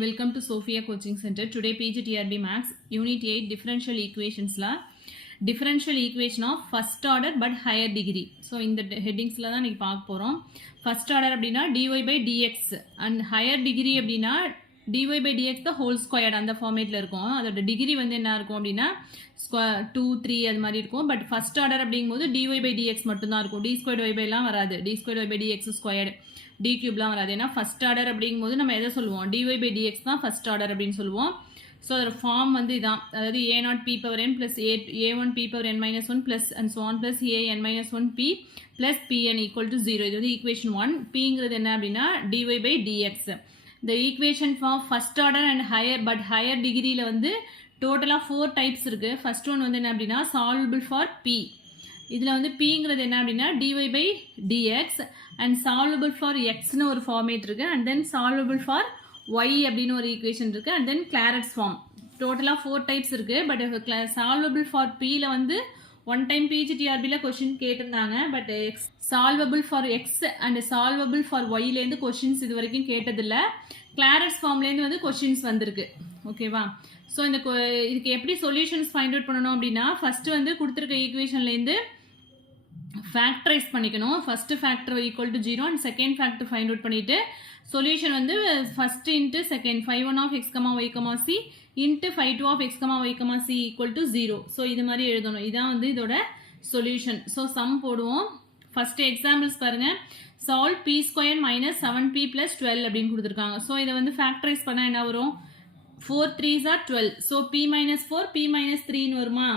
Welcome to Sophia Coaching Center. Today PGTRB Max Unit 8 Differential Equations la Differential Equation of first order but higher degree. So in the headings la தான் பார்க்க போறோம். First order அப்படினா dy by dx and higher degree அப்படினா dy by dx the whole squared அந்த ஃபார்மேட்ல இருக்கும். அதோட degree வந்து என்ன இருக்கும் அப்படினா 2 3 அது மாதிரி இருக்கும். பட் ஃபர்ஸ்ட் ஆர்டர் அப்படிங்கும்போது dy by dx மட்டும் தான் இருக்கும். d squared y by எல்லாம் வராது. d squared y by dx squared d cube வராது. ஏன்னா ஃபர்ஸ்ட் ஆர்டர் அப்படிங்கும்போது நம்ம எதை சொல்லுவோம், dy by dx தான் ஃபர்ஸ்ட் ஆர்டர் அப்படின்னு சொல்லுவோம். ஸோ அதோட ஃபார்ம் வந்து இதான், அதாவது a0 p power n plus a1 p power n minus 1 plus and so on plus an minus 1 p plus pn equal to 0. இது வந்து ஈக்குவேஷன் 1. pங்கிறது என்ன அப்படின்னா dy by dx. இந்த equation for first order and higher but higher டிகிரியில் வந்து டோட்டலாக 4 types இருக்குது. First one வந்து என்ன அப்படின்னா சால்வபிள் ஃபார் p. இதில் வந்து pங்கிறது என்ன அப்படின்னா dy by dx and solvable for xன்னு ஒரு ஃபார்மேட் இருக்குது. And then solvable for y அப்படின்னு ஒரு ஈக்குவேஷன் இருக்குது. And then Clairaut's form. டோட்டலாக 4 டைப்ஸ் இருக்குது. பட் சால்வபிள் ஃபார் pயில் வந்து ஒன் டைம் பிஜிடிஆர்பியில் கொஷின் கேட்டிருந்தாங்க. But solvable for X and solvable for ஒய்லேருந்து கொஷின்ஸ் இது வரைக்கும் கேட்டதில்லை. கிளாரட்ஸ் ஃபார்ம்லேருந்து வந்து கொஷின்ஸ் வந்திருக்கு. ஓகேவா? ஸோ இந்த இதுக்கு எப்படி சொல்யூஷன்ஸ் ஃபைண்ட் அவுட் பண்ணணும் அப்படின்னா ஃபர்ஸ்ட் வந்து கொடுத்துருக்க ஈக்குவேஷன்லேருந்து ஃபேக்டரைஸ் பண்ணிக்கணும். First factor equal to 0 and second factor find out பண்ணிட்டு சொல்யூஷன் வந்து first into second 5(1) of x, y, c into 5(2) of x, y, c equal to 0. So இது மாதிரி எழுதணும். இதான் வந்து இதோட சொல்யூஷன். ஸோ சம் போடுவோம். ஃபர்ஸ்ட் எக்ஸாம்பிள்ஸ் பாருங்க. Solve p square minus 7p plus 12 அப்படின்னு கொடுத்துருக்காங்க. ஸோ இதை வந்து ஃபேக்டரைஸ் பண்ணால் என்ன வரும், 4 3s are 12. So p minus 4 p minus 3ன்னு வருமா?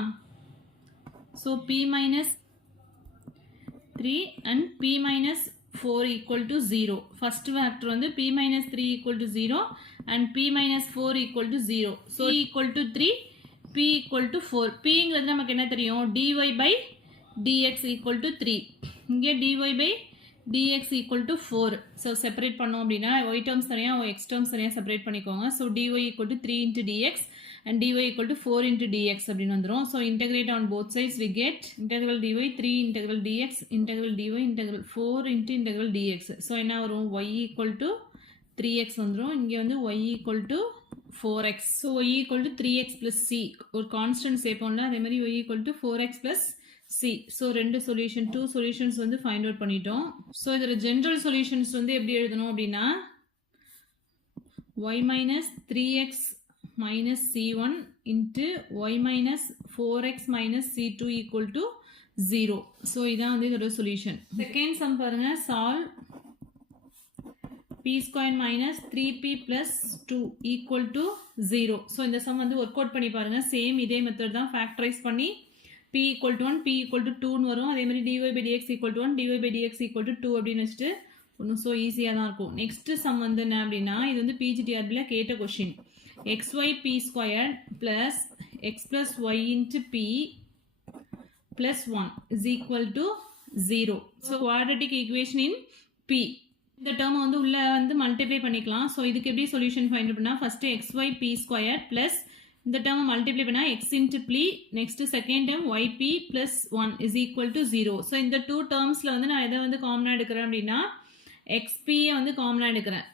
So p minus 3 and p minus 4 equal to 0. First factor வந்து p minus 3 equal to 0 and p minus 4 equal to 0. So p equal to 3, p equal to 4. pங்கிறது நமக்கு என்ன தெரியும், dy by dx equal to 3. இங்கே dy by dx equal to 4. So separate பண்ணோம் அப்படின்னா y terms தனியாக x terms தனியாக separate பண்ணிக்கோங்க. So dy equal to 3 into dx and dy equal to 4 into dx அப்படின்னு வந்துரும். So integrate on both sides we get integral dy 3 integral dx integral dy integral 4 into integral dx. So என்ன வரும், y equal to 3x வந்துரும். இங்கே வந்து y equal to 4x. So y equal to 3x plus c ஒரு constant சேர்ப்போம்ல, அதே மாதிரி y equal to 4x plus c. So ரெண்டு solution 2 solutions வந்து ஃபைண்ட் அவுட் பண்ணிட்டோம். ஸோ இதில் ஜென்ரல் சொல்யூஷன்ஸ் வந்து எப்படி எழுதணும் அப்படின்னா y minus 3x minus c1 into y minus 4x minus c2 equal to 0. So இதான் வந்து இதோட சொல்யூஷன். செகண்ட் சம் பாருங்க. Solve p square minus 3p plus 2 equal to 0. So இந்த சம் வந்து ஒர்க் அவுட் பண்ணி பாருங்க. சேம் இதே மெத்தட் தான், ஃபேக்டரைஸ் பண்ணி p equal to 1 p equal to 2ன்னு வரும். அதே மாதிரி dy by dx equal to 1 dy by dx equal to 2 அப்படின்னு வச்சுட்டு ஒன்றும் ஸோ ஈஸியாக தான் இருக்கும். நெக்ஸ்ட் சம் வந்து என்ன அப்படின்னா இது வந்து பிஜிடிஆர்பியில் கேட்ட question. xy p squared plus x plus y into p plus 1 is equal to 0. So quadratic equation in p. இந்த டேர்ம் வந்து உள்ள வந்து மல்டிப்ளை பண்ணிக்கலாம். ஸோ இதுக்கு எப்படி சொல்யூஷன் ஃபைண்ட் பண்ணா first xy p squared plus இந்த டேர்ம் மல்டிப்ளை பண்ணா x into p, next second term yp plus 1 is equal to 0. So இந்த 2 டேர்ம்ஸில் வந்து நான் எதை வந்து காமனாக எடுக்கிறேன் அப்படின்னா xpயை வந்து காமனாக எடுக்கிறேன்.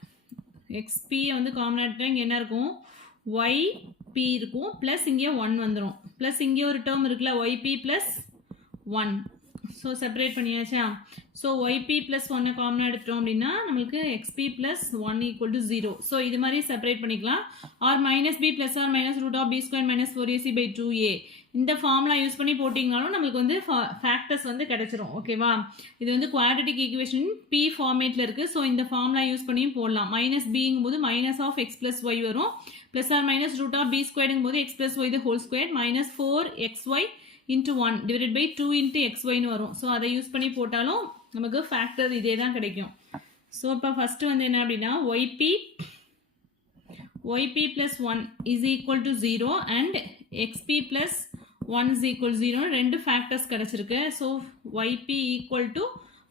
xpயை வந்து காமனாக எடுத்தா இங்கே என்ன இருக்கும், yp இருக்கும் ப்ளஸ் இங்கே 1 வந்துடும். ப்ளஸ் இங்கே ஒரு டேர்ம் இருக்குல்ல yp ப்ளஸ் 1. ஸோ செப்பரேட் பண்ணியாச்சா? ஸோ yp ப்ளஸ் 1 காமனாக எடுத்துட்டோம் அப்படின்னா நம்மளுக்கு xp plus 1 equal to 0. So இது மாதிரி செப்பரேட் பண்ணிக்கலாம். Or minus B plus or minus root of B square minus 4ac by 2a இந்த ஃபார்முலா யூஸ் பண்ணி போட்டிங்கனாலும் நம்மளுக்கு வந்து ஃபேக்டர்ஸ் வந்து கிடைச்சிரும். ஓகேவா? இது வந்து குவாட்ரட்டிக் ஈக்குவேஷன் p ஃபார்மேட்டில் இருக்குது. ஸோ இந்த ஃபார்முலா யூஸ் பண்ணியும் போடலாம். மைனஸ் பிங்கும் போது minus of X plus Y வரும். Plus or minus root of B ஸ்கொயர்ங்கும் போது X plus Y the whole square minus 4xy into 1 divided by 2 into xyன்னு வரும். ஸோ அதை யூஸ் பண்ணி போட்டாலும் நமக்கு ஃபேக்டர் இதே தான் கிடைக்கும். ஸோ இப்போ ஃபஸ்ட்டு வந்து என்ன அப்படின்னா yp plus 1 is equal to 0 and xp plus 1 is equal to 0 ரெண்டு ஃபேக்டர்ஸ் கிடச்சிருக்கு. So yp equal to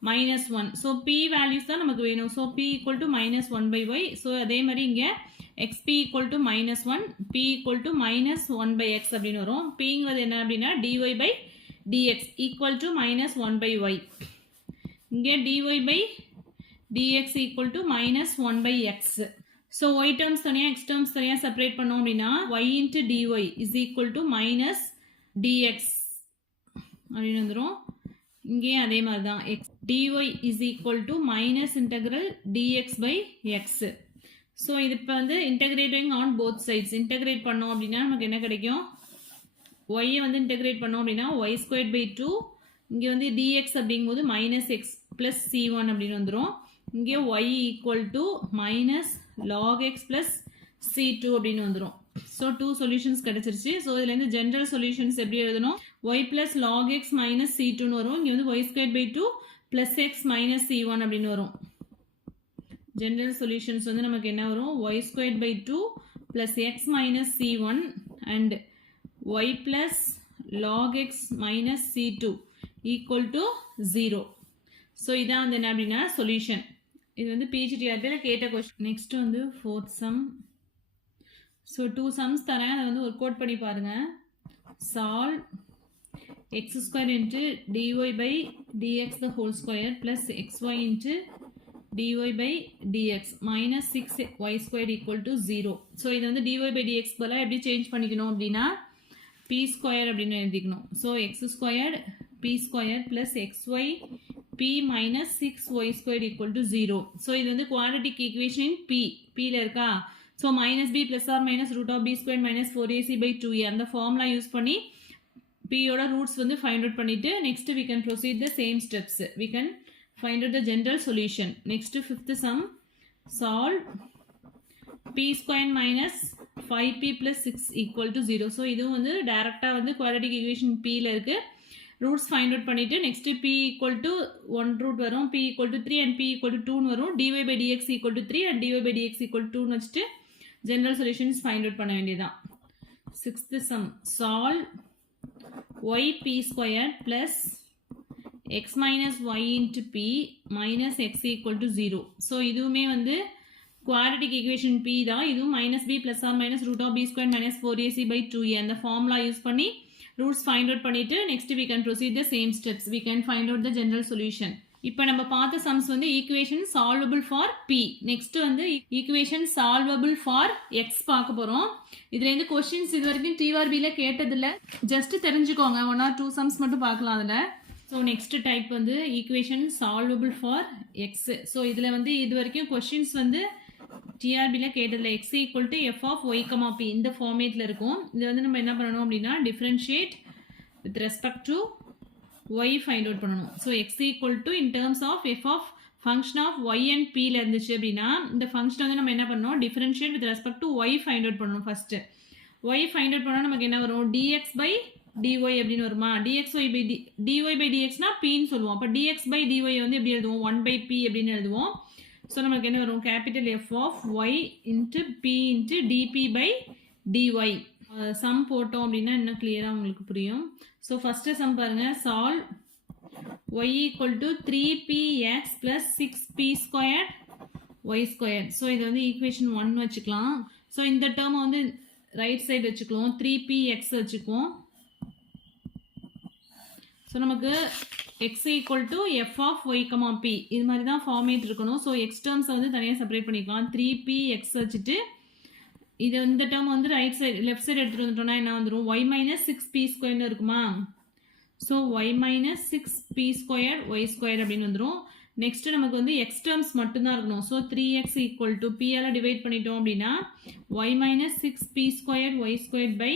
minus 1. So p values தான் நமக்கு வேணும். So p equal to minus 1 by y. So அதே மாதிரி இங்கே xp equal to minus 1 p equal to minus 1 by x அப்படின்னு வரும். pங்கிறது என்ன அப்படின்னா dy by dx equal to minus 1 by y. இங்கே dy by dx equal to minus 1 by x. So y terms தனியாக x terms தனியாக separate பண்ணோம் அப்படின்னா y into dy is equal to minus dx அப்படின்னு வந்துடும். இங்கேயும் அதே மாதிரி தான் dy is equal to minus integral dx by x. So இது இப்போ வந்து integrating on both sides integrate பண்ணோம் அப்படின்னா நமக்கு என்ன கிடைக்கும், ஒய்யை வந்து இன்டெகிரேட் பண்ணோம் அப்படின்னா ஒய் ஸ்கொயர் பை 2, இங்கே வந்து dx அப்படிங்கும்போது மைனஸ் எக்ஸ் ப்ளஸ் c1 அப்படின்னு வந்துடும். இங்கே y equal to minus log X plus c2 அப்படின்னு வந்துடும். ஸோ 2 சொல்யூஷன்ஸ் கிடச்சிருச்சு. ஸோ இதுலேருந்து ஜென்ரல் சொல்யூஷன்ஸ் எப்படி எழுதணும், y plus log X minus c2ன்னு வரும். இங்கே வந்து y square by 2 plus X minus c1 அப்படின்னு வரும். ஜென்ரல் சொல்யூஷன்ஸ் வந்து நமக்கு என்ன வரும், y square by 2 plus X minus c1 and y plus log X minus c2 equal to 0. So இதான் வந்து என்ன அப்படின்னா சொல்யூஷன். இது வந்து பிஜிடிஆர்பியில் கேட்ட கொஸ்டின். நெக்ஸ்ட் வந்து 4th சம். ஸோ 2 sums தரேன், அதை வந்து ஒர்க் அவுட் பண்ணி பாருங்கள். Solve x square into dy by dx the whole square plus xy into dy by dx minus 6y squared equal to 0. So இது வந்து dy by dx பதிலாக எப்படி change பண்ணிக்கணும் அப்படின்னா p ஸ்கொயர் அப்படின்னு எழுதிக்கணும். So x squared p square plus xy p minus 6y square equal to 0. So இது வந்து குவாட்ரட்டிக் ஈக்குவேஷன் பியில் இருக்கா. So minus B plus or minus root of B square minus 4ac by 2a அந்த formula use பண்ணி பியோட roots வந்து find out பண்ணிவிட்டு next we can proceed the same steps. We can find out the general solution. Next 5th sum. Solve p square minus 5p plus 6 equal to 0. So இது வந்து டைரக்டா வந்து quadratic equation p ல இருக்கு. Roots find out பண்ணிட்டு next p equal to 1 root வரும், p equal to 3 and p equal to 2 வரும், dy by dx equal to 3 and dy by dx equal to 2 வச்சுட்டு general solutions ஃபைண்ட் அவுட் பண்ண வேண்டியதான். 6th sum. Solve yp square plus x minus y into p minus x equal to 0. So இதுவுமே வந்து quadratic equation p தான். இதுவும் minus B plus or minus root of B square minus 4ac by 2a அந்த formula use பண்ணி roots find out பண்ணிட்டு next we can proceed the same steps. We can find out the general solution. இப்போ நம்ம பார்த்த sums வந்து equation solvable for p. Next வந்து equation solvable for x பார்க்க போகிறோம். இதுலேருந்து கொஸ்டின்ஸ் இது வரைக்கும் டிஆர்பியில் கேட்டதில்லை, ஜஸ்ட் தெரிஞ்சுக்கோங்க. 1 or 2 sums மட்டும் பார்க்கலாம் அதில். ஸோ நெக்ஸ்ட் டைப் வந்து equation solvable for X. So இதில் வந்து இது வரைக்கும் கொஸ்டின்ஸ் வந்து டிஆர்பியில் கேட்டதில்லை. X equal to F of Y comma B இந்த ஃபார்மேட்டில் இருக்கும். இது வந்து நம்ம என்ன பண்ணணும் அப்படின்னா differentiate with respect to Y find out பண்ணணும். So X equal to in terms of F of function of Y and பியில் இருந்துச்சு அப்படின்னா இந்த ஃபங்க்ஷன் வந்து நம்ம என்ன பண்ணணும், differentiate with respect to Y find out பண்ணணும். ஃபஸ்ட்டு ஒய் ஃபைண்ட் அவுட் பண்ணால் நமக்கு என்ன வரும், dx by dy அப்படின்னு வருமா. dxy by dy by dxனா pன்னு சொல்லுவோம். அப்போ dx by dy வந்து எப்படி எழுதுவோம், 1 by p அப்படின்னு எழுதுவோம். ஸோ நமக்கு என்ன வரும், capital f of y into p into dp by dy. Sum போட்டோம் அப்படின்னா இன்னும் கிளியராக உங்களுக்கு புரியும். ஸோ ஃபஸ்ட்டு சம் பாருங்கள். Solve y equal to 3px plus 6p square y square. So இது வந்து ஈக்குவேஷன் 1 வச்சுக்கலாம். ஸோ இந்த டேர்மை வந்து ரைட் சைடு வச்சுக்குவோம், 3px வச்சுக்குவோம். ஸோ நமக்கு x equal to F of Y comma p இது மாதிரி தான் ஃபார்மேட் இருக்கணும். ஸோ எக்ஸ் டேர்ம்ஸை வந்து தனியாக செப்பரேட் பண்ணிக்கலாம். 3px வச்சுட்டு இது இந்த டேர்ம் வந்து ரைட் சைடு லெஃப்ட் சைடு எடுத்துகிட்டு வந்துட்டோம்னா என்ன வந்துடும், ஒய் மைனஸ் 6p ஸ்கொயர்னு இருக்குமா. So Y minus 6p square Y square அப்படின்னு வந்துடும். நெக்ஸ்ட் நமக்கு வந்து எக்ஸ் டேர்ம்ஸ் மட்டும்தான் இருக்கணும். ஸோ 3x ஈக்குவல் டு பியால் டிவைட் பண்ணிட்டோம் அப்படின்னா Y minus 6p square Y square by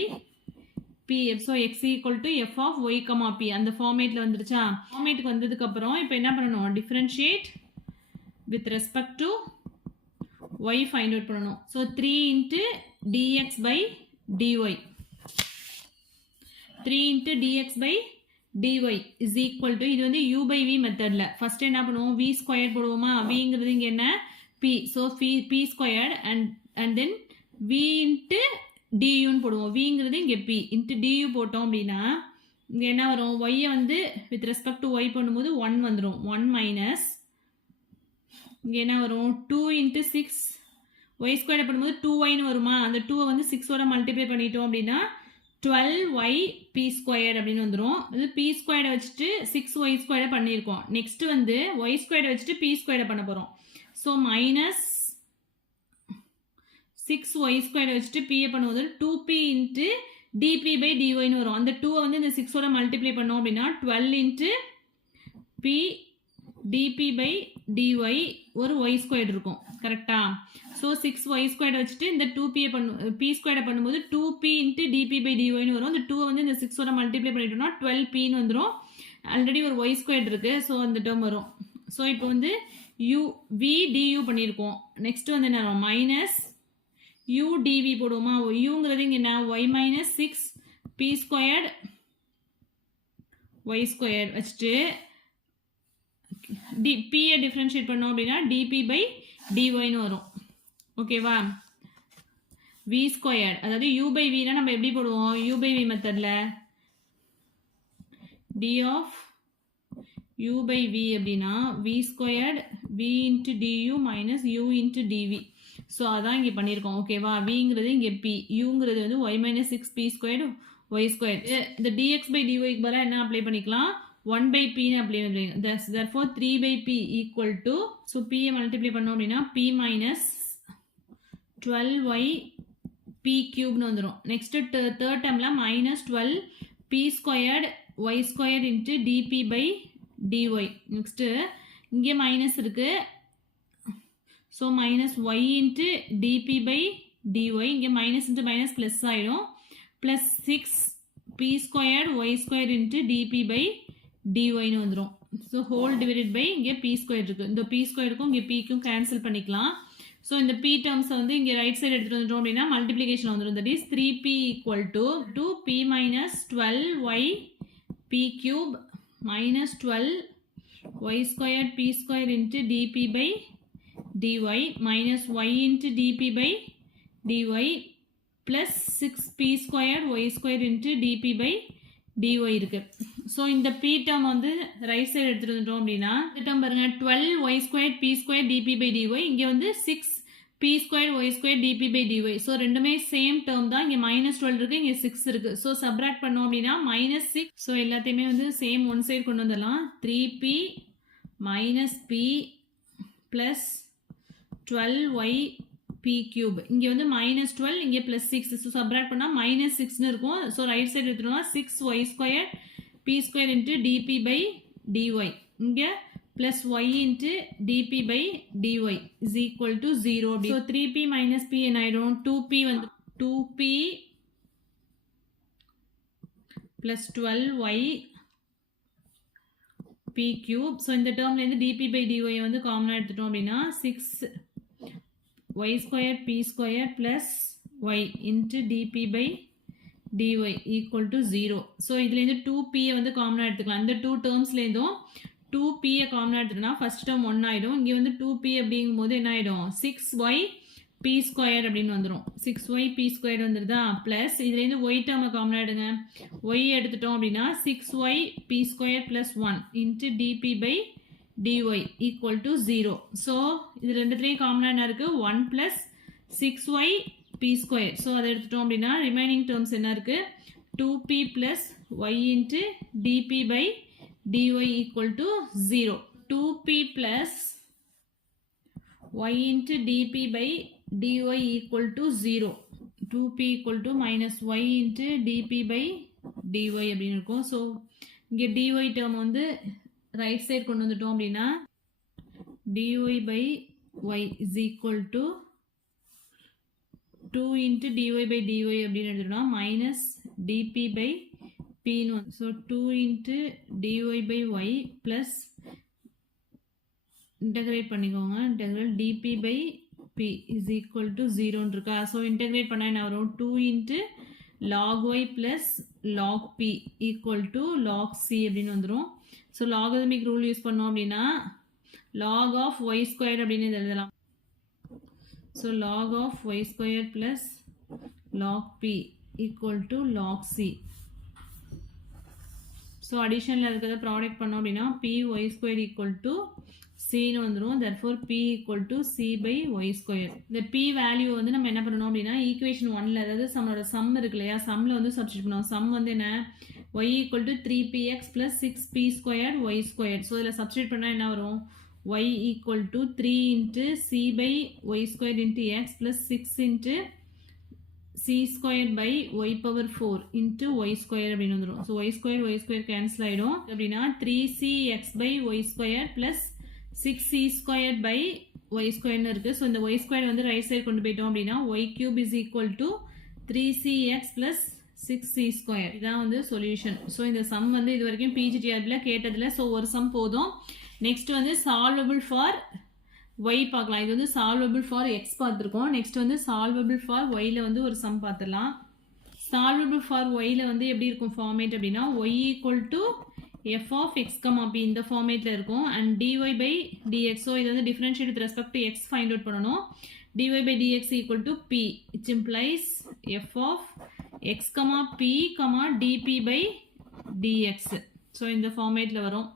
p. So X equal to F of Y comma P அந்த ஃபார்மேட்டில் வந்துருச்சா. ஃபார்மேட்டுக்கு வந்ததுக்கப்புறம் இப்போ என்ன பண்ணணும், differentiate with respect to Y find out பண்ணணும். So 3 into dx by dy 3 into dx by dy is equal to இது வந்து u பை v மெத்தடில் ஃபஸ்ட்டு என்ன பண்ணுவோம், v ஸ்கொயர் போடுவோமா. விங்கிறது இங்கே என்ன p. So p squared and then v into டியூன்னு போடுவோம். விங்கிறது இங்கே பி இன்ட்டு டியூ போட்டோம் அப்படின்னா இங்கே என்ன வரும், ஒய்யை வந்து வித் ரெஸ்பெக்ட் டு ஒய் பண்ணும்போது 1 வந்துடும். 1 மைனஸ் இங்கே என்ன வரும், 2 இன்ட்டு 6 ஒய் ஸ்கொயர் பண்ணும்போது 2yன்னு வருமா. அந்த 2வை வந்து 6ஓட மல்டிப்ளை பண்ணிட்டோம் அப்படின்னா 12yp ஸ்கொயர் அப்படின்னு வந்துடும். இது பி ஸ்கொயரை வச்சுட்டு 6y ஸ்கொயரை பண்ணியிருக்கோம். நெக்ஸ்ட் வந்து ஒய் ஸ்கொயரை வச்சுட்டு பி ஸ்கொயரை பண்ண போகிறோம். ஸோ மைனஸ் 6y ஸ்கொயர் வச்சுட்டு p பண்ணும்போது 2p இன்ட்டு dp by dyன்னு வரும். அந்த 2 வந்து இந்த 6ஓட மல்டிப்ளை பண்ணோம் அப்படின்னா 12 into p dp by dy ஒரு y ஸ்கொயர் இருக்கும். கரெக்டா? ஸோ 6y ஸ்கொயர் வச்சுட்டு இந்த 2p p ஸ்கொயரை பண்ணும்போது 2p இன்ட்டு dp by dyன்னு வரும். இந்த 2 வந்து இந்த 6ஓட மல்டிப்ளை பண்ணிட்டோம்னா 12pன்னு வந்துடும். ஆல்ரெடி ஒரு y ஸ்கொயர் இருக்கு. ஸோ அந்த டேர்ம் வரும். ஸோ இப்போ வந்து v du பண்ணியிருக்கோம். நெக்ஸ்ட் வந்து என்ன மைனஸ் u dv போடுவோமா? uங்கிறது இங்கே என்ன y minus 6 p squared y square வச்சுட்டு p டிஃபரன்ஷியேட் பண்ணோம் அப்படின்னா dp by dyன்னு வரும். ஓகேவா? v ஸ்கொயர் அதாவது u by vனா நம்ம எப்படி போடுவோம்? u by v மெத்தடில் d of u by v அப்படின்னா v squared v into du minus u into dv. So அதான் இங்கே பண்ணியிருக்கோம். ஓகேவா? விங்கிறது இங்கே p, uங்கிறது வந்து y minus 6p squared y square. இந்த dx by dyக்கு பதிலாக என்ன அப்ளை பண்ணிக்கலாம்? 1 by p ன்னு அப்ளை பண்ணிக்கலாம். therefore 3 by p equal to, so p multiply பண்ணோம் அப்படின்னா p மைனஸ் 12y p கியூப்னு வந்துடும். நெக்ஸ்ட் தேர்ட் டேர்மில் minus 12p squared y square into dp by dy. Next இங்கே மைனஸ் இருக்குது. So minus y into dp by dy. இங்கே minus into minus plus ஆகிடும். Plus 6p squared y square into dp by dyன்னு வந்துடும். So whole divided by இங்கே p square இருக்குது. இந்த p ஸ்கொயருக்கும் இங்கே pக்கும் cancel பண்ணிக்கலாம். ஸோ இந்த p டேர்ம்ஸை வந்து இங்கே ரைட் சைடு எடுத்துகிட்டு வந்துட்டோம் அப்படின்னா மல்டிப்ளிகேஷன் வந்துடும். That is 3p equal to p minus 12y p cube minus 12y square p square into dp by dy minus y into dp by dy plus 6p square y square into dp by dy இருக்கு. So இந்த p term வந்து right side எடுத்துகிட்டு வந்துட்டோம் அப்படின்னா இந்த term பாருங்க 12y square p square dp by dy. இங்கே வந்து 6p square y square dp by dy. So ரெண்டுமே சேம் term தான். இங்கே மைனஸ் 12 இருக்கு, இங்கே 6 இருக்கு. ஸோ சப்ராக்ட் பண்ணோம் அப்படின்னா மைனஸ் 6. ஸோ எல்லாத்தையுமே வந்து சேம் ஒன் சைடு கொண்டு வந்துடலாம். 3p minus p plus 12y p cube. இங்கே வந்து மைனஸ் 12, இங்கே ப்ளஸ் 6. ஸோ சப்ராக்ட் பண்ணால் மைனஸ் 6ன்னு இருக்கும். ஸோ ரைட் சைடு எடுத்துட்டோம்னா 6y square p square into dp by dy. இங்கே plus y into dp by dy is equal to 0. So 3p minus p என்ன ஆகிடும்? 2p வந்து 2p plus 12y p cube. So இந்த டேர்ம்லேருந்து dp by dy வந்து காமனாக எடுத்துட்டோம் அப்படின்னா 6y square p square plus y into dp by dy equal to 0. So இதுலேருந்து 2p வந்து காமனாக எடுத்துக்கலாம். இந்த டூ டேர்ம்ஸ்லேருந்தும் 2p காமனாக எடுத்துக்கலாம். ஃபர்ஸ்ட் டேர்ம் 1 ஆகிடும். இங்கே வந்து 2p அப்படிங்கும்போது என்ன ஆகிடும்? 6y p ஸ்கொயர் அப்படின்னு வந்துடும். 6y p ஸ்கொயர் வந்துடுதா? ப்ளஸ் இதுலேருந்து y டேர்மை காமனாக எடுங்க. y எடுத்துட்டோம் அப்படின்னா 6y p square plus 1 into dp by dy equal to 0. So இது ரெண்டுத்துலேயும் காமனாக என்ன இருக்குது? 1 plus 6y p square. So அதை எடுத்துட்டோம் அப்படின்னா ரிமைனிங் டேர்ம்ஸ் என்ன இருக்குது? 2p plus y into dp by dy equal to 0. 2p plus y into dp by dy equal to 0. 2p equal to minus y into dp by dy அப்படின்னு இருக்கும். So இங்கே dy term வந்து right side கொண்டு வந்துட்டோம் அப்படின்னா dy by y is equal to 2 into dy by dy அப்படின்னு எடுத்துட்டோம்னா minus dp by pன்னு வந்து. So 2 into dy by y plus integrate பண்ணிக்கோங்க. Integral dp by p is equal to 0ன்னு இருக்கா? ஸோ இன்டகிரேட் பண்ணால் என்ன வரும்? 2 into log y plus log p equal to log c அப்படின்னு வந்துடும். ஸோ லாகரிதமிக் ரூல் யூஸ் பண்ணோம் அப்படின்னா log of y ஸ்கொயர் அப்படின்னு எழுதலாம். So log of y square plus log p equal to log c. So அடிஷனில் இருக்கிறத product பண்ணோம் அப்படின்னா p y square equal to cன்னு வந்துடும். therefore p equal to c by y square. இந்த p value வந்து நம்ம என்ன பண்ணணும் அப்படின்னா ஈக்குவேஷன் 1ல், அதாவது நம்மளோட சம் இருக்கு இல்லையா, சம்மில் வந்து சப்ஸ்டிட் பண்ணுவோம். சம் வந்து என்ன? y equal to 3px plus 6p square y square. So இதில் சப்ஸ்டிட் பண்ணால் என்ன வரும்? y equal to 3 into c by y squared into x plus 6 into c squared by y power 4 into y square அப்படின்னு வந்துரும். So y square cancel ஆயிடும். அப்படின்னா 3c x by y square plus 6c squared by y square இருக்கு. So இந்த y square வந்து right side கொண்டு போயிட்டோம் அப்படின்னா y cube is equal to 3cx plus 6c square. இதான் வந்து சொல்யூஷன். ஸோ இந்த சம் வந்து இது வரைக்கும் பிஜிடிஆர்பியில் கேட்டதில் ஸோ ஒரு சம் போதும். நெக்ஸ்ட் வந்து சால்வபிள் ஃபார் ஒய் பார்க்கலாம். இது வந்து சால்வபிள் ஃபார் எக்ஸ் பார்த்துருக்கோம். நெக்ஸ்ட் வந்து சால்வபிள் ஃபார் ஒயில் வந்து ஒரு சம் பார்த்துடலாம். சால்வபிள் ஃபார் ஒயில் வந்து எப்படி இருக்கும் ஃபார்மேட் அப்படின்னா y equal to F of x comma B இந்த ஃபார்மேட்டில் இருக்கும். And dy by dx. So இது வந்து differentiate with respect to x find out பண்ணணும். dy by dx equal to p, which implies f of x comma p comma dp by dx. So in the format la varum.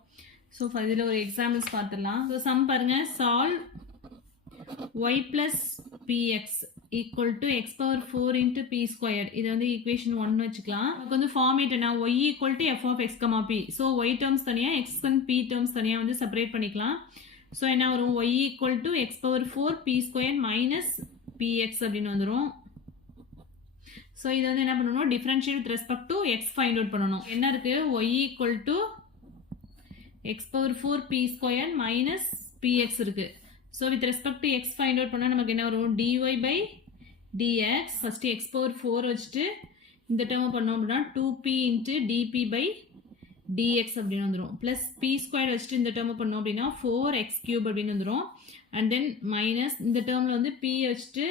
So for idhula or examples paathalam. So sum parunga, solve y plus px equal to x power 4 into p squared. இது வந்து equation 1 வச்சுக்கலாம். நமக்கு வந்து format என்ன y equal to f of x comma p. So y terms தனியா x and p terms தனியா வந்து separate பண்ணிக்கலாம். ஸோ என்ன வரும் y equal to x power 4 p square minus px அப்படின்னு வந்துடும். ஸோ இது வந்து என்ன பண்ணணும் differentiate with respect to x find out பண்ணணும். என்ன இருக்கு y equal to x power 4 p square minus px இருக்கு. So with respect to x find out பண்ணால் நமக்கு என்ன வரும் dy by dx. First x power 4 வச்சுட்டு இந்த டேர்ம் பண்ணோம் அப்படின்னா 2p into dp by dx அப்படின்னு வந்துடும். ப்ளஸ் பி ஸ்கொயர் வச்சுட்டு இந்த டேர்மை பண்ணோம் அப்படின்னா 4x கியூப் அப்படின்னு வந்துடும். அண்ட் தென் மைனஸ் இந்த டேர்மில் வந்து p வச்சுட்டு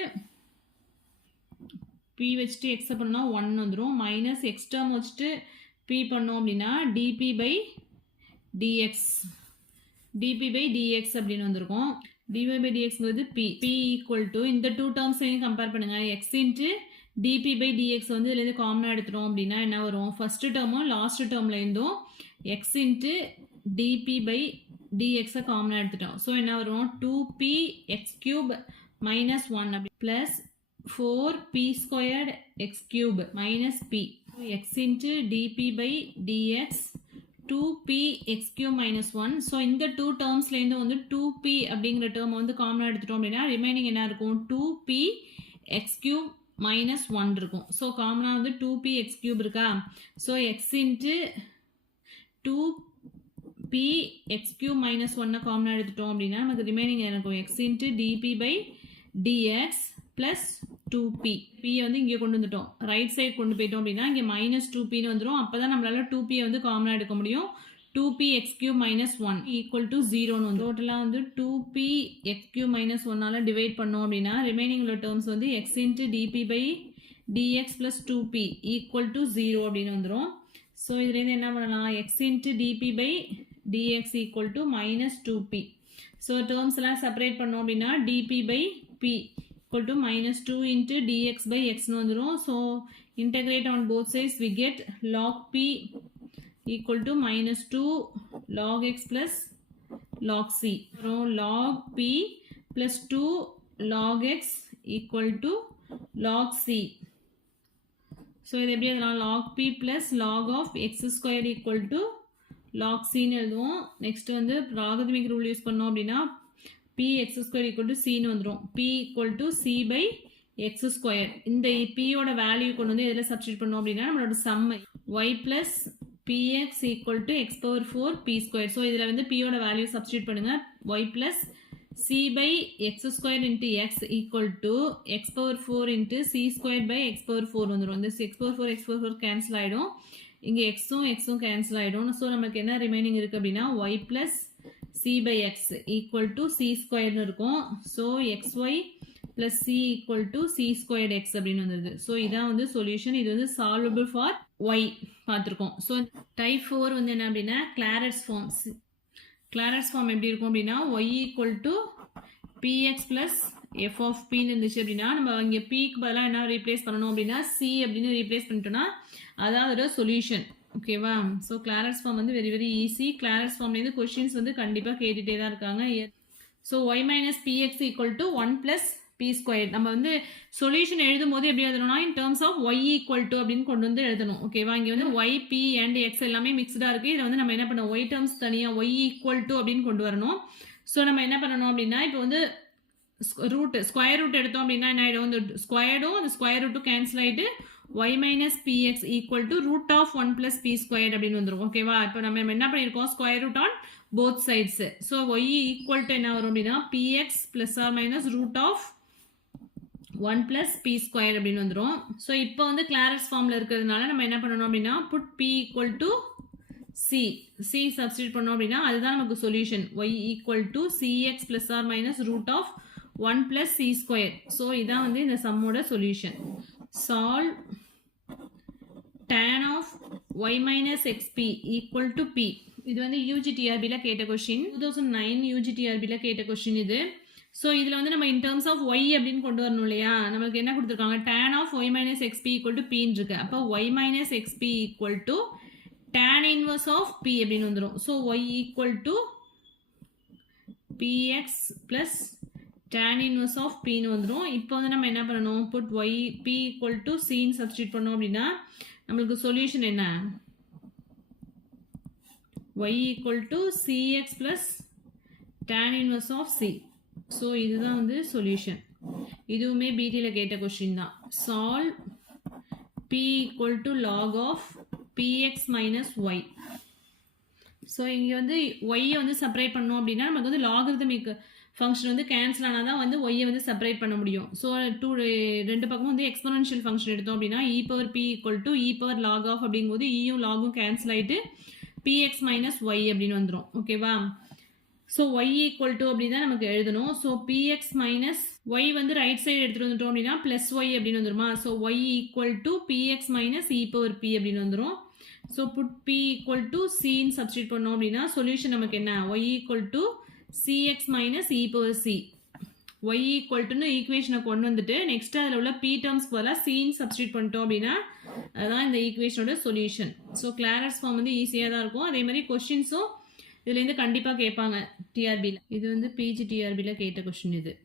எக்ஸை பண்ணால் 1 வந்துடும். மைனஸ் எக்ஸ் டேர்ம் வச்சுட்டு p பண்ணோம் அப்படின்னா dp by dx அப்படின்னு வந்திருக்கும். dy by dxங்கிறது p equal to இந்த டூ டேர்ம்ஸையும் கம்பேர் பண்ணுங்க. x into dp by dx வந்து இதுலேருந்து காமனாக எடுத்துட்டோம் அப்படின்னா என்ன வரும் ஃபர்ஸ்ட் டேர்மும் லாஸ்ட் டேர்மில் இருந்தும் x into dp by dx காமனாக எடுத்துட்டோம். ஸோ என்ன வரும் 2p x கியூப் மைனஸ் 1 அப்படி plus 4p squared x cube minus p x into dp by dx 2p x cube minus 1. So இந்த டூ டேர்ம்ஸ்லேருந்து வந்து 2p அப்படிங்கிற டேர்மை வந்து காமனாக எடுத்துட்டோம் அப்படின்னா ரிமைனிங் என்ன இருக்கும் 2p x கியூப் மைனஸ் 1 இருக்கும். ஸோ காமனாக வந்து 2p x கியூப் இருக்கா. So x into 2p x cube minus 1 காமனாக எடுத்துட்டோம் அப்படின்னா நமக்கு ரிமைனிங் இருக்கும் x into dp by dx plus 2p. p வந்து இங்கே கொண்டு வந்துட்டோம் ரைட் சைடு கொண்டு போயிட்டோம் அப்படின்னா இங்கே மைனஸ் 2pன்னு வந்துடும். அப்போ தான் நம்மளால் 2p வந்து காமனாக எடுக்க முடியும். 2p x cube minus 1 equal to 0 னு வந்து டோட்டலாக வந்து 2p x cube minus 1ஆல் டிவைட் பண்ணோம் அப்படின்னா ரிமைனிங் உள்ள டேர்ம்ஸ் வந்து x into dp by dx plus 2p equal to 0 அப்படின்னு வந்துடும். ஸோ இதுலேருந்து என்ன பண்ணலாம் x into dp by dx equal to minus 2p. So terms எல்லாம் செப்பரேட் பண்ணோம் அப்படின்னா dp by p equal to minus 2 into dx by xனு வந்துடும். So integrate on both sides we get log p equal to minus 2 log x plus log c. So log p plus 2 log x equal to log c. So இது எப்படி எழுதலாம் log p plus log of x square equal to log c னு எழுதுவோம். Next வந்து logarithmic rule use பண்ணோம் அப்படின்னா p x square equal to c னு வந்துடும். p equal to c by x square. இந்த p ஓட வேல்யூ கொண்டு வந்து இதில் சப்ஸ்டிட் பண்ணோம் அப்படின்னா நம்மளோட some y plus px equal to x power 4 p square. So இதில் வந்து p ஓட வேல்யூ சப்ஸ்டிட் பண்ணுங்க y plus c by x square into x equal to x power 4 into c square by x power 4 வந்துடும். இந்த x power 4 cancel ஆகிடும். இங்கே xும் cancel ஆகிடும். So நமக்கு என்ன ரிமைனிங் இருக்குது அப்படின்னா y plus c by x equal to c ஸ்கொயர்னு இருக்கும். So xy plus c equal to c squared x அப்படின்னு வந்துடுது. ஸோ இதான் வந்து சொல்யூஷன். இது வந்து சால்வபிள் ஃபார் y பார்த்துருக்கோம். ஸோ டைப் 4 வந்து என்ன அப்படின்னா கிளாரட்ஸ் ஃபார்ம். கிளாரட்ஸ் ஃபார்ம் எப்படி இருக்கும் அப்படின்னா y equal to px plus f of pன்னு இருந்துச்சு அப்படின்னா நம்ம இங்கே pக்கு பதிலாக என்ன ரீப்ளேஸ் பண்ணணும் அப்படின்னா c அப்படின்னு ரீப்ளேஸ் பண்ணிட்டோம்னா அதான் அதோட சொல்யூஷன். ஓகேவா. ஸோ கிளாரட்ஸ் ஃபார்ம் வந்து வெரி வெரி ஈஸி. கிளாரட்ஸ் ஃபார்ம்லேருந்து கொஸ்டின்ஸ் வந்து கண்டிப்பாக கேட்டுகிட்டே தான் இருக்காங்க. So y minus px equal to 1 plus p squared. நம்ம வந்து சொல்யூஷன் எழுதும் போது எப்படி எழுதணும்னா in terms of y equal to அப்படின்னு கொண்டு வந்து எழுதணும். ஓகேவா. இங்கே வந்து y p and x எல்லாமே மிக்ஸ்டாக இருக்குது. இதை வந்து நம்ம என்ன பண்ணோம் y டேர்ம்ஸ் தனியாக y ஈக்குவல் டு அப்படின்னு கொண்டு வரணும். ஸோ நம்ம என்ன பண்ணணும் அப்படின்னா இப்போ வந்து ரூட் ஸ்கொயர் ரூட் எடுத்தோம் அப்படின்னா என்ன ஆகிடும், இந்த ஸ்கொயர்டும் அந்த ஸ்கொயர் ரூட்டும் கேன்சல் ஆகிட்டு y minus px equal to root of 1 plus p squared அப்படின்னு வந்துடும். ஓகேவா? இப்போ நம்ம என்ன பண்ணியிருக்கோம், square root on both sides. So y equal to என்ன வரும் அப்படின்னா px plus or minus root of 1 plus p squared அப்படின்னு வந்துடும். ஸோ இப்போ வந்து கிளாரஸ் ஃபார்மில் இருக்கிறதுனால நம்ம என்ன பண்ணணும் அப்படின்னா put p equal to c substitute பண்ணோம் அப்படின்னா அதுதான் நமக்கு solution. y equal to cx plus or minus root of 1 plus c squared. So இதான் வந்து இந்த சம்மோட solution. Solve tan of y minus xp equal to p. இது வந்து UGTRBல கேட்ட கொஸ்டின், 2009 UGTRBல கேட்ட கொஸ்டின் இது. ஸோ இதில் வந்து நம்ம in terms of y அப்படின்னு கொண்டு வரணும் இல்லையா, நம்மளுக்கு என்ன கொடுத்துருக்காங்க, tan of y minus xp equal to p இருக்கு. அப்போ y minus xp equal to tan inverse of p அப்படின்னு வந்துடும். So y equal to px plus tan inverse of p ன்னு வந்துடும். இப்போ வந்து நம்ம என்ன பண்ணணும், put y p equal to c ன்னு சப்ஸ்டியூட் பண்ணோம் அப்படின்னா நம்மளுக்கு சொல்யூஷன் என்ன, y equal to cx plus tan inverse of c. So இதுதான் வந்து சொல்யூஷன். இதுவுமே பிடியில் கேட்ட கொஸ்டின் தான். Solve p equal to log of px minus y. So இங்கே வந்து ஒய்யை வந்து செப்பரேட் பண்ணோம் அப்படின்னா நமக்கு வந்து லாகரிதமிக் ஃபங்க்ஷன் வந்து கேன்சல் ஆனால் தான் வந்து ஒய்யை வந்து செப்பரேட் பண்ண முடியும். ஸோ ரெண்டு பக்கமும் வந்து எக்ஸ்பொனன்ஷியல் ஃபங்க்ஷன் எடுத்தோம் அப்படின்னா e power p equal to e power log of அப்படிங்கும்போது ஈயும் லாகும் கேன்சல் ஆகிட்டு px மைனஸ் ஒய் அப்படின்னு வந்துடும். ஓகேவா? ஸோ y ஈக்குவல் டு அப்படி தான் நமக்கு எழுதணும். ஸோ px மைனஸ் ஒய் வந்து ரைட் சைடு எடுத்துகிட்டு வந்துட்டோம் அப்படின்னா ப்ளஸ் ஒய் அப்படின்னு வந்துடுமா. So y equal to px minus e power p அப்படின்னு வந்துடும். So put p equal to சின்னு சப்ஸ்டியூட் பண்ணோம் அப்படின்னா சொல்யூஷன் நமக்கு என்ன, y equal to cx minus e power c. y equal to ஈக்குவேஷனை கொண்டு வந்துட்டு நெக்ஸ்ட் அதில் உள்ள p டேர்ம்ஸ் பதிலாக cன்னு சப்ஸ்டியூட் பண்ணிட்டோம் அப்படின்னா அதுதான் இந்த ஈக்குவேஷனோட சொல்யூஷன். ஸோ கிளாரஸ் ஃபார்ம் வந்து ஈஸியாக தான் இருக்கும். அதே மாதிரி கொஸ்டின்ஸும் இதுலேருந்து கண்டிப்பாக கேட்பாங்க டிஆர்பியில். இது வந்து பிஜி டிஆர்பியில் கேட்ட கொஸ்டின் இது.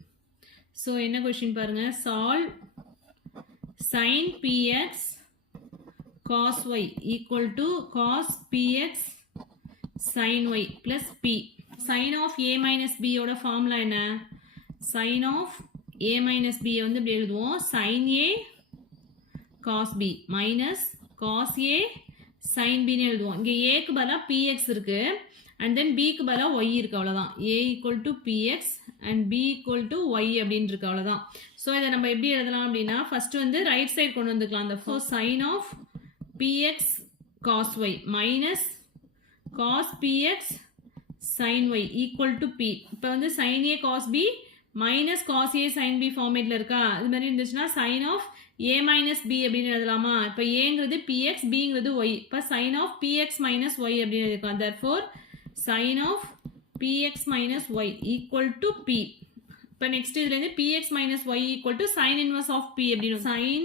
ஸோ என்ன கொஸ்டின் பாருங்கள், solve sin px cos y equal to cos px sin y plus p. sin of a minus b ஓட ஃபார்முலா என்ன, sin of a minus b வந்து இப்படி எழுதுவோம், sin a cos b minus cos a sin b ன்னு எழுதுவோம். இங்கே ஏக்கு பதிலாக px இருக்கு அண்ட் தென் பிக்கு பதிலாக y இருக்கு, அவ்வளோதான். a equal to px and b equal to y அப்படின்னு இருக்கு, அவ்வளோதான். ஸோ இதை நம்ம எப்படி எழுதலாம் அப்படின்னா ஃபர்ஸ்ட் வந்து ரைட் சைடு கொண்டு வந்துக்கலாம். அந்த sin of px cos y minus cos px sin y equal to p. இப்போ வந்து sin a cos b minus cos a sin b ஃபார்மேட்டில் இருக்கா, அது மாதிரி இருந்துச்சுன்னா sin of a minus b அப்படின்னு எழுதலாமா. இப்போ ஏங்கிறது px, bங்கிறது y. இப்போ sin of px minus y அப்படின்னு இருக்கும். therefore sin of px minus y equal to p. இப்போ நெக்ஸ்ட் இதுலேருந்து px minus y equal to sin inverse of p அப்படின்னு sin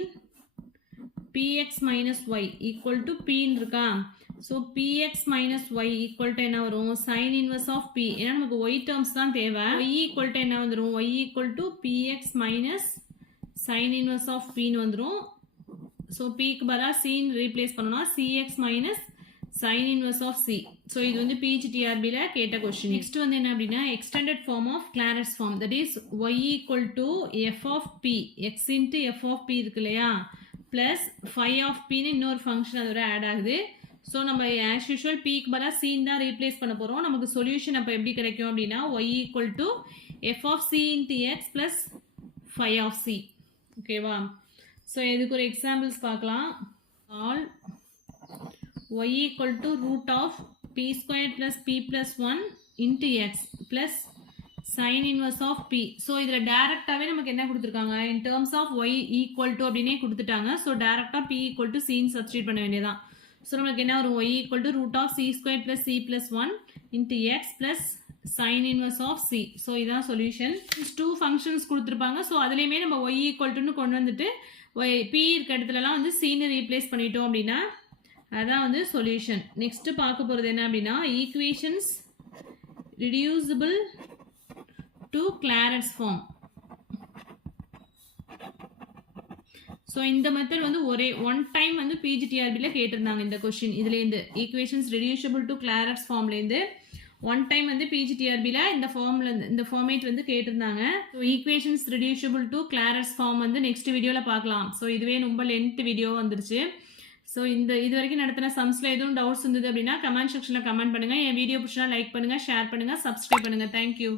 px minus y equal to p இருக்கா. So px minus y equal to என்ன வரும், sin inverse of p. ஏன்னா நமக்கு y terms தான் தேவை. y equal to என்ன வந்துடும், y equal to px minus sin inverse of p ன்னு வந்துடும். ஸோ pக்கு பதிலாக c ரீப்ளேஸ் பண்ணோம்னா cx minus sin inverse of c. So இது வந்து பிஜிடிஆர்பியில் கேட்ட கொஸ்டின். நெக்ஸ்ட் வந்து என்ன அப்படின்னா extended form of Clairaut's form, that is y equal to f of p, x into f of p இருக்கு இல்லையா, ப்ளஸ் phi of p ன்னு இன்னொரு ஃபங்க்ஷன் அதோட ஆட் ஆகுது. ஸோ நம்ம ஆஸ் யூஷுவல் பிக்கு பதிலாக சீன் தான் ரீப்ளேஸ் பண்ண போகிறோம். நமக்கு சொல்யூஷன் அப்போ எப்படி கிடைக்கும் அப்படின்னா y equal to f of c into x plus phi of c. ஓகேவா? ஸோ இதுக்கு ஒரு எக்ஸாம்பிள்ஸ் பார்க்கலாம். All y equal to root of p squared plus p plus 1 into x plus sin inverse of p. So இதில் டேரெக்டாகவே நமக்கு என்ன கொடுத்துருக்காங்க, in terms of y equal to அப்படின்னே கொடுத்துட்டாங்க. ஸோ டேரெக்டாக p equal to c substitute பண்ண வேண்டியதான். ஸோ நமக்கு என்ன வரும், y equal to root of c squared plus c plus 1 into x plus sin inverse of c. So இதான் solution. Two functions கொடுத்துருப்பாங்க. ஸோ அதுலேயுமே நம்ம y equal to கொண்டு வந்துட்டு p இருக்க இடத்துலலாம் வந்து c-ன்னு ரீப்ளேஸ் பண்ணிட்டோம் அப்படின்னா அதான் வந்து சொல்யூஷன். நெக்ஸ்ட் பார்க்க போகிறது என்ன அப்படின்னா equations reducible to Claret's form. So இந்த மெத்தட் வந்து ஒன் டைம் வந்து பிஜிடிஆர்பியில் கேட்டிருந்தாங்க இந்த கொஸ்டின். இதுலேருந்து ஈக்குவேஷன்ஸ் ரெடியூசபிள் டு கிளாரட்ஸ் ஃபார்ம்லேருந்து ஒன் டைம் வந்து பிஜிடிஆர்பியில் இந்த ஃபார்மேட் வந்து கேட்டிருந்தாங்க. So equations reducible to Clairaut's form வந்து நெக்ஸ்ட் வீடியோவில் பார்க்கலாம். ஸோ இதுவே ரொம்ப லென்த் வீடியோ வந்துருச்சு. ஸோ இது வரைக்கும் நடத்தின சம்ஸில் எதுவும் டவுட்ஸ் இருந்தது அப்படின்னா கமெண்ட் செக்ஷனில் கமெண்ட் பண்ணுங்கள். என் வீடியோ பிடிச்சா லைக் பண்ணுங்கள், ஷேர் பண்ணுங்கள், சப்ஸ்கிரைப் பண்ணுங்கள். தேங்க்யூ.